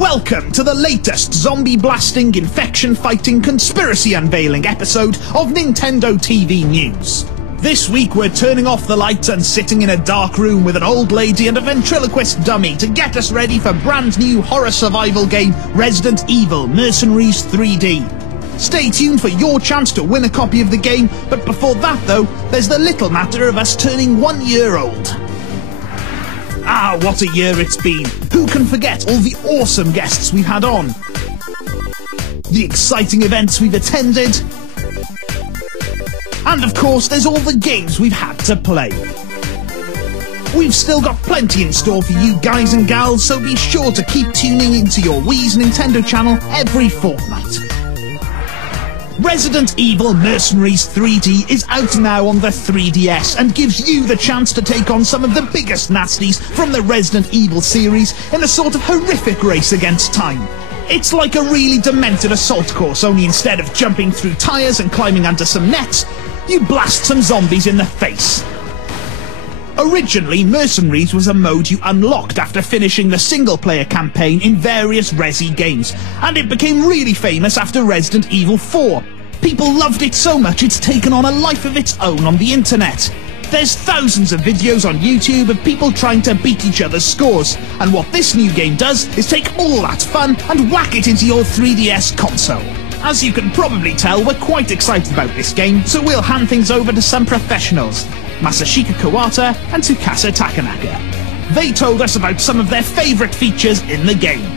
Welcome to the latest zombie-blasting, infection-fighting, conspiracy-unveiling episode of Nintendo TV News. This week we're turning off the lights and sitting in a dark room with an old lady and a ventriloquist dummy to get us ready for brand new horror survival game Resident Evil Mercenaries 3D. Stay tuned for your chance to win a copy of the game, but before that though, there's the little matter of us turning 1 year old. Ah, what a year it's been. Who can forget all the awesome guests we've had on? The exciting events we've attended? And of course, there's all the games we've had to play. We've still got plenty in store for you guys and gals, so be sure to keep tuning into your Wii's Nintendo channel every fortnight. Resident Evil Mercenaries 3D is out now on the 3DS and gives you the chance to take on some of the biggest nasties from the Resident Evil series in a sort of horrific race against time. It's like a really demented assault course, only instead of jumping through tyres and climbing under some nets, you blast some zombies in the face. Originally, Mercenaries was a mode you unlocked after finishing the single-player campaign in various Resi games, and it became really famous after Resident Evil 4. People loved it so much it's taken on a life of its own on the internet. There's thousands of videos on YouTube of people trying to beat each other's scores, and what this new game does is take all that fun and whack it into your 3DS console. As you can probably tell, we're quite excited about this game, so we'll hand things over to some professionals. Masashika Kawata and Tsukasa Takanaka. They told us about some of their favourite features in the game.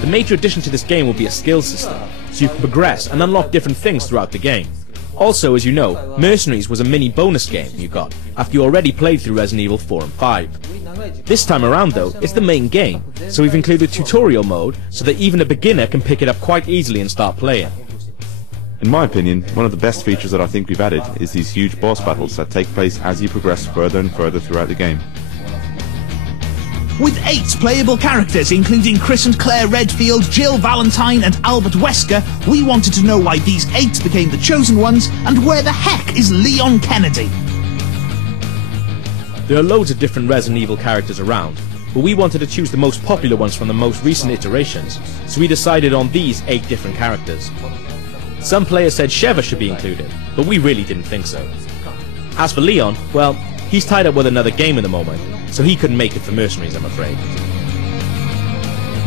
The major addition to this game will be a skill system, so you can progress and unlock different things throughout the game. Also, as you know, Mercenaries was a mini bonus game you got after you already played through Resident Evil 4 and 5. This time around though, it's the main game, so we've included tutorial mode so that even a beginner can pick it up quite easily and start playing. In my opinion, one of the best features that I think we've added is these huge boss battles that take place as you progress further and further throughout the game. With 8 playable characters, including Chris and Claire Redfield, Jill Valentine and Albert Wesker, we wanted to know why these 8 became the chosen ones, and where the heck is Leon Kennedy? There are loads of different Resident Evil characters around, but we wanted to choose the most popular ones from the most recent iterations, so we decided on these 8 different characters. Some players said Sheva should be included, but we really didn't think so. As for Leon, well, he's tied up with another game at the moment, so he couldn't make it for Mercenaries, I'm afraid.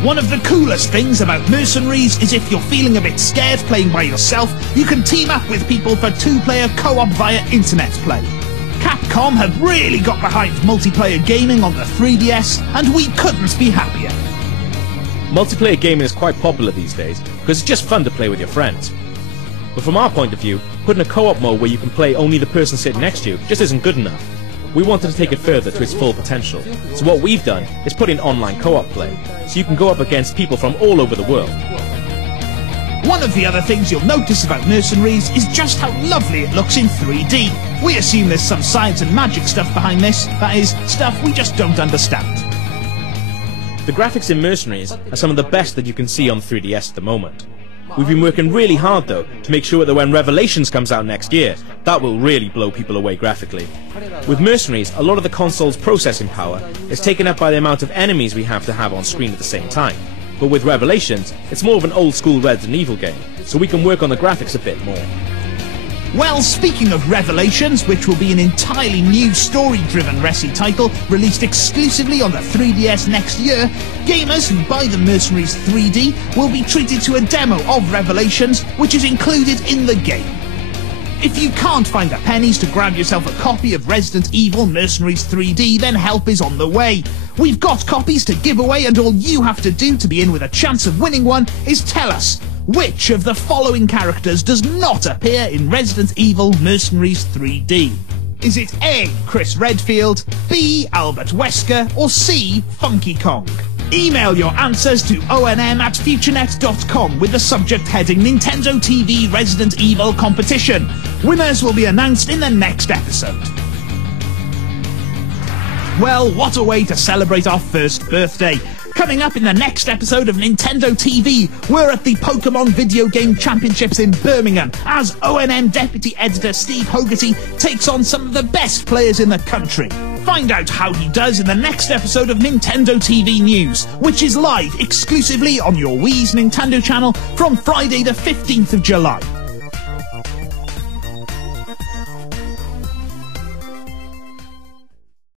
One of the coolest things about Mercenaries is if you're feeling a bit scared playing by yourself, you can team up with people for 2-player co-op via internet play. Capcom have really got behind multiplayer gaming on the 3DS, and we couldn't be happier. Multiplayer gaming is quite popular these days, because it's just fun to play with your friends. But from our point of view, putting a co-op mode where you can play only the person sitting next to you just isn't good enough. We wanted to take it further to its full potential, so what we've done is put in online co-op play, so you can go up against people from all over the world. One of the other things you'll notice about Mercenaries is just how lovely it looks in 3D. We assume there's some science and magic stuff behind this, that is, stuff we just don't understand. The graphics in Mercenaries are some of the best that you can see on 3DS at the moment. We've been working really hard though to make sure that when Revelations comes out next year, that will really blow people away graphically. With Mercenaries, a lot of the console's processing power is taken up by the amount of enemies we have to have on screen at the same time. But with Revelations, it's more of an old school Resident Evil game, so we can work on the graphics a bit more. Well, speaking of Revelations, which will be an entirely new story-driven Resi title released exclusively on the 3DS next year, gamers who buy the Mercenaries 3D will be treated to a demo of Revelations, which is included in the game. If you can't find the pennies to grab yourself a copy of Resident Evil Mercenaries 3D, then help is on the way. We've got copies to give away, and all you have to do to be in with a chance of winning one is tell us, which of the following characters does not appear in Resident Evil Mercenaries 3D? Is it A, Chris Redfield, B, Albert Wesker, or C, Funky Kong? Email your answers to onm@futurenet.com with the subject heading Nintendo TV Resident Evil Competition. Winners will be announced in the next episode. Well, what a way to celebrate our first birthday. Coming up in the next episode of Nintendo TV, we're at the Pokemon Video Game Championships in Birmingham as ONM Deputy Editor Steve Hogarty takes on some of the best players in the country. Find out how he does in the next episode of Nintendo TV News, which is live exclusively on your Wii's Nintendo channel from Friday the 15th of July.